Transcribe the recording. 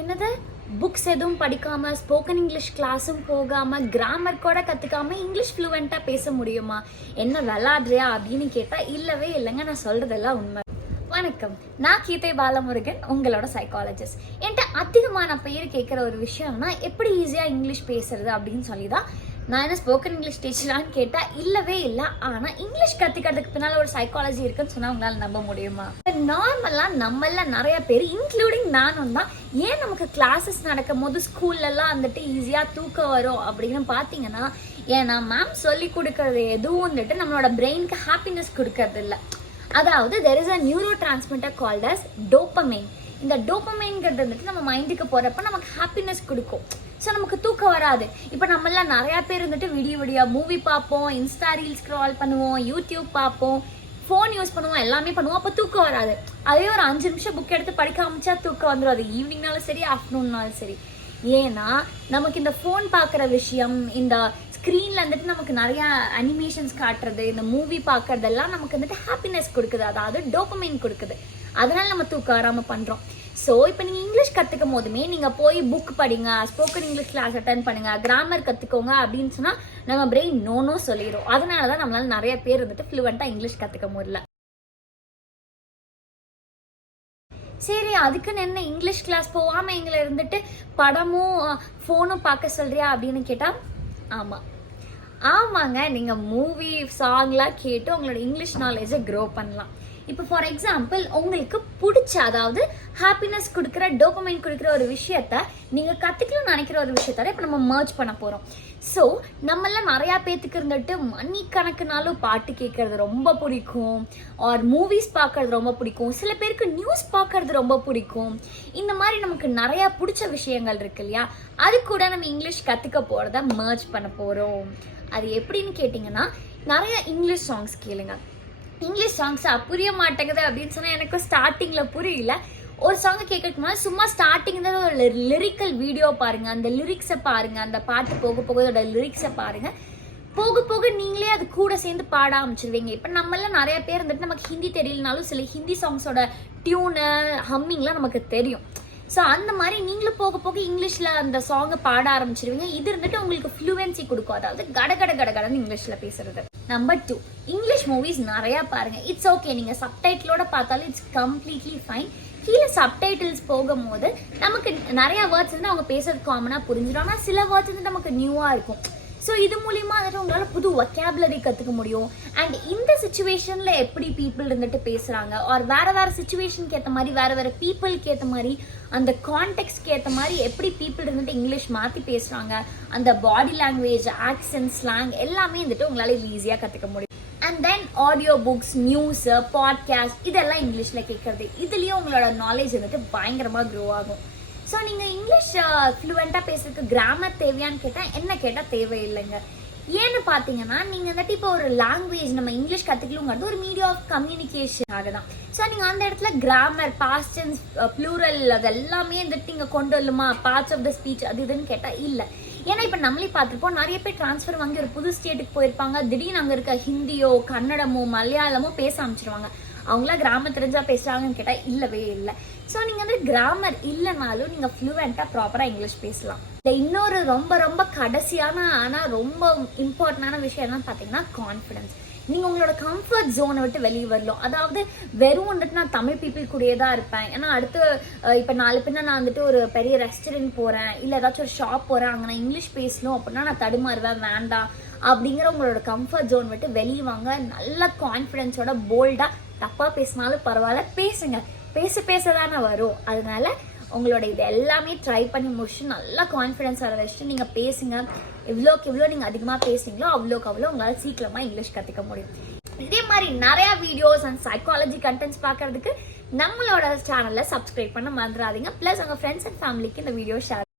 என்னது? புக்ஸ் எதுவும் படிக்காமல் ஸ்போக்கன் இங்கிலீஷ் கிளாஸும் போகாமல் கிராமர் கூட கற்றுக்காமல் இங்கிலீஷ் ஃப்ளூவெண்ட்டாக பேச முடியுமா? என்ன விளாடுறியா அப்படின்னு கேட்டால் இல்லவே இல்லைங்க நான் சொல்கிறதெல்லாம் உண்மை. வணக்கம். நான் கீதை பாலமுருகன் உங்களோட சைக்காலஜிஸ்ட் என்கிட்ட அதிகமான பேர் கேட்குற ஒரு விஷயம்னா எப்படி ஈஸியாக இங்கிலீஷ் பேசுறது அப்படின்னு சொல்லி தான் நான் என்ன ஸ்போக்கன் இங்கிலீஷ் டீச்சரான்னு கேட்டால் இல்லவே இல்லை. ஆனால் இங்கிலீஷ் கற்றுக்கிறதுக்கு பின்னால் ஒரு சைக்காலஜி இருக்குன்னு சொன்னால் உங்களால் நம்ப முடியுமா? நார்மலாக நம்மள நிறைய பேர் இன்க்ளூடிங் நானும் தான் ஏன் நமக்கு கிளாஸஸ் நடக்கும் போது ஸ்கூல்லலாம் வந்துட்டு ஈஸியாக தூக்கம் வரும் அப்படின்னு பார்த்தீங்கன்னா ஏன்னா மேம் சொல்லி கொடுக்கறது எதுவும் வந்துட்டு நம்மளோட பிரெயினுக்கு ஹாப்பினஸ் கொடுக்கறது இல்லை. அதாவது there is a neurotransmitter called as dopamine இந்த டோப்பமைன்ங்கிறது வந்துட்டு நம்ம மைண்டுக்கு போகிறப்ப நமக்கு ஹாப்பினஸ் கொடுக்கும். ஸோ நமக்கு தூக்கம் வராது. இப்போ நம்மளாம் நிறையா பேர் இருந்துட்டு விடிய விடியா மூவி பார்ப்போம் இன்ஸ்டா ரீல்ஸ் ஸ்க்ரால் பண்ணுவோம் யூடியூப் பார்ப்போம் ஃபோன் யூஸ் பண்ணுவோம் எல்லாமே பண்ணுவோம். அப்போ தூக்கம் வராது. அதே ஒரு அஞ்சு நிமிஷம் புக் எடுத்து படிக்க ஆரம்பிச்சா தூக்கம் வந்துடும் அது ஈவினிங்னாலும் சரி ஆஃப்டர்நூன்னாலும் சரி. ஏன்னா நமக்கு இந்த ஃபோன் பார்க்குற விஷயம் இந்த ஸ்க்ரீனில் வந்துட்டு நமக்கு நிறையா அனிமேஷன்ஸ் காட்டுறது இந்த மூவி பார்க்கறதெல்லாம் நமக்கு வந்துட்டு ஹாப்பினஸ் கொடுக்குது. அதாவது டோப்பமைன் கொடுக்குது. அதனால நம்ம தூக்கம் வராமல் பண்ணுறோம் ஸோ இப்போ நீங்கள் இங்கிலீஷ் கற்றுக்கும் போதுமே நீங்கள் போய் புக் படிங்க ஸ்போக்கன் இங்கிலீஷ் கிளாஸ் அட்டன் பண்ணுங்க கிராமர் கற்றுக்கோங்க அப்படின்னு சொன்னால் நம்ம பிரெயின் நோ நோ சொல்லிடும் அதனால தான் நம்மளால் நிறைய பேர் வந்துட்டு ஃப்ளூவெண்ட்டாக இங்கிலீஷ் கற்றுக்க முடியல. சரி அதுக்குன்னு என்ன? இங்கிலீஷ் கிளாஸ் போகாமல் எங்களை இருந்துட்டு படமும் ஃபோனும் பார்க்க சொல்றியா அப்படின்னு கேட்டால் ஆமாம் ஆமாங்க நீங்கள் மூவி சாங்லாம் கேட்டு உங்களோட இங்கிலீஷ் நாலேஜை க்ரோ பண்ணலாம். இப்போ ஃபார் எக்ஸாம்பிள் உங்களுக்கு பிடிச்ச அதாவது ஹாப்பினஸ் கொடுக்குற டோப்பமைன் கொடுக்குற ஒரு விஷயத்த நீங்கள் கற்றுக்கணும்னு நினைக்கிற ஒரு விஷயத்த இப்போ நம்ம மர்ஜ் பண்ண போகிறோம் ஸோ நம்மளாம் நிறையா பேத்துக்கு இருந்துட்டு மணிக்கணக்குனாலும் பாட்டு கேட்கறது ரொம்ப பிடிக்கும். ஆர் மூவிஸ் பார்க்கறது ரொம்ப பிடிக்கும். சில பேருக்கு நியூஸ் பார்க்கறது ரொம்ப பிடிக்கும். இந்த மாதிரி நமக்கு நிறையா பிடிச்ச விஷயங்கள் இருக்கு இல்லையா? அது கூட நம்ம இங்கிலீஷ் கற்றுக்க போகிறத மர்ஜ் பண்ண போகிறோம் அது எப்படின்னு கேட்டிங்கன்னா நிறைய இங்கிலீஷ் சாங்ஸ் கேளுங்க. இங்கிலீஷ் சாங்ஸ் புரிய மாட்டேங்குது அப்படின்னு சொன்னால் எனக்கு ஸ்டார்டிங்கில் புரியல. ஒரு சாங் கேட்கறதுக்கு முன்னாடி சும்மா ஸ்டார்டிங் தான் ஒரு லிரிக்கல் வீடியோ பாருங்க. அந்த லிரிக்ஸை பாருங்க. அந்த பாட்டு போக போக அதோட லிரிக்ஸை பாருங்க. போக போக நீங்களே அது கூட சேர்ந்து பாட ஆரம்பிச்சிருவீங்க. இப்போ நம்மளாம் நிறைய பேர் இருந்துட்டு நமக்கு ஹிந்தி தெரியலனாலும் சில ஹிந்தி சாங்ஸோட டியூனு ஹம்மிங்லாம் நமக்கு தெரியும். ஸோ அந்த மாதிரி நீங்களும் போக போக இங்கிலீஷில் அந்த சாங்கை பாட ஆரம்பிச்சிருவீங்க. இது இருந்துட்டு உங்களுக்கு ஃப்ளூவன்சி கொடுக்கும். அதாவது கட கட கட கடன்னு இங்கிலீஷில் பேசுறது. நம்பர் டூ இங்கிலீஷ் மூவிஸ் நிறையா பாருங்கள் இட்ஸ் ஓகே நீங்கள் சப்டைட்டிலோட பார்த்தாலும் இட்ஸ் கம்ப்ளீட்லி ஃபைன் கீழே சப்டைட்டில்ஸ் போகும்போது நமக்கு நிறைய வேர்ட்ஸ் வந்து அவங்க பேசுறது காமனாக புரிஞ்சிடும். ஆனால் சில வேர்ட்ஸ் வந்து நமக்கு நியூவாக இருக்கும். ஸோ இது மூலிமா வந்துட்டு உங்களால் புது ஒக்கேபுலரி கற்றுக்க முடியும். அண்ட் இந்த சுச்சுவேஷனில் எப்படி பீப்புள் இருந்துட்டு பேசுகிறாங்க ஆர் வேற வேறு சுச்சுவேஷனுக்கு ஏற்ற மாதிரி வேறு வேறு பீப்புளுக்கு ஏற்ற மாதிரி அந்த கான்டெக்ட்க்கு ஏற்ற மாதிரி எப்படி பீப்புள் இருந்துட்டு இங்கிலீஷ் மாற்றி பேசுகிறாங்க அந்த பாடி லாங்குவேஜ் ஆக்சன்ட் ஸ்லாங் எல்லாமே வந்துட்டு உங்களால் ஈஸியாக கற்றுக்க முடியும். And then audio books news podcast இதெல்லாம் இங்கிலீஷில் கேட்கறது. இதுலேயும் உங்களோட நாலேஜ் வந்துட்டு பயங்கரமாக க்ரோ ஆகும். ஸோ நீங்கள் இங்கிலீஷ் ஃப்ளூவெண்ட்டாக பேசுறதுக்கு கிராமர் தேவையான்னு கேட்டால் என்ன கேட்டால் தேவையில்லைங்க. ஏன்னு பார்த்தீங்கன்னா நீங்கள் வந்துட்டு இப்போ ஒரு லாங்குவேஜ் நம்ம இங்கிலீஷ் கற்றுக்கலுங்கிறது ஒரு மீடியா ஆஃப் கம்யூனிகேஷன் தான் ஸோ நீங்கள் அந்த இடத்துல கிராமர் பாஸ்டன்ஸ் ப்ளூரல் அது எல்லாமே வந்துட்டு நீங்கள் கொண்டு வரலுமா பார்ட்ஸ் ஆஃப் த ஸ்பீச் அது இதுன்னு கேட்டால் இல்லை. ஏன்னா இப்போ நம்மளே பார்த்துருப்போம் நிறைய பேர் டிரான்ஸ்ஃபர் வாங்கி ஒரு புது ஸ்டேட்டுக்கு போயிருப்பாங்க. திடீர்னு அங்கே இருக்க ஹிந்தியோ கன்னடமோ மலையாளமோ பேச ஆரம்பிச்சிருவாங்க. அவங்களாம் கிராமர் தெரிஞ்சால் பேசுகிறாங்கன்னு கேட்டால் இல்லவே இல்லை. ஸோ நீங்கள் வந்து கிராமர் இல்லைனாலும் நீங்கள் ஃப்ளூவெண்ட்டாக ப்ராப்பராக இங்கிலீஷ் பேசலாம். இந்த இன்னொரு ரொம்ப ரொம்ப கடைசியான ஆனால் ரொம்ப இம்பார்ட்டண்டான விஷயம் பார்த்தீங்கன்னா கான்ஃபிடன்ஸ் நீங்கள் உங்களோட கம்ஃபர்ட் ஜோனை விட்டு வெளியே வரலாம். அதாவது வெறும் வந்துட்டு நான் தமிழ் பீப்புள் கூடயே தான் இருப்பேன். ஏன்னா அடுத்து இப்போ நாலு பின்னா நான் வந்துட்டு ஒரு பெரிய ரெஸ்டாரண்ட் போகிறேன் இல்லை ஏதாச்சும் ஒரு ஷாப் போகிறேன் அங்கே நான் இங்கிலீஷ் பேசணும் அப்படின்னா நான் தடுமாறுவேன். வேண்டாம். அப்படிங்கிற உங்களோட கம்ஃபர்ட் ஜோன் விட்டு வெளியே வாங்க. நல்ல கான்ஃபிடென்ஸோட போல்டாக தப்பாக பேசினாலும் பரவாயில்ல பேசுங்க. பேச பேச தானே வரும். அதனால உங்களோட இது எல்லாமே ட்ரை பண்ணி முடிச்சு நல்லா கான்ஃபிடன்ஸ் வர வச்சுட்டு நீங்கள் பேசுங்க. எவ்வளோக்கு எவ்வளோ நீங்கள் அதிகமாக பேசுறீங்களோ அவ்வளோக்கு அவ்வளோ உங்களால் சீக்கிரமாக இங்கிலீஷ் கற்றுக்க முடியும். இதே மாதிரி நிறைய வீடியோஸ் அண்ட் சைக்காலஜி கண்டென்ட்ஸ் பார்க்கறதுக்கு நம்மளோட சேனலை சப்ஸ்கிரைப் பண்ண மறந்துடாதீங்க. ப்ளஸ் உங்கள் ஃப்ரெண்ட்ஸ் அண்ட் ஃபேமிலிக்கு இந்த வீடியோ ஷேர்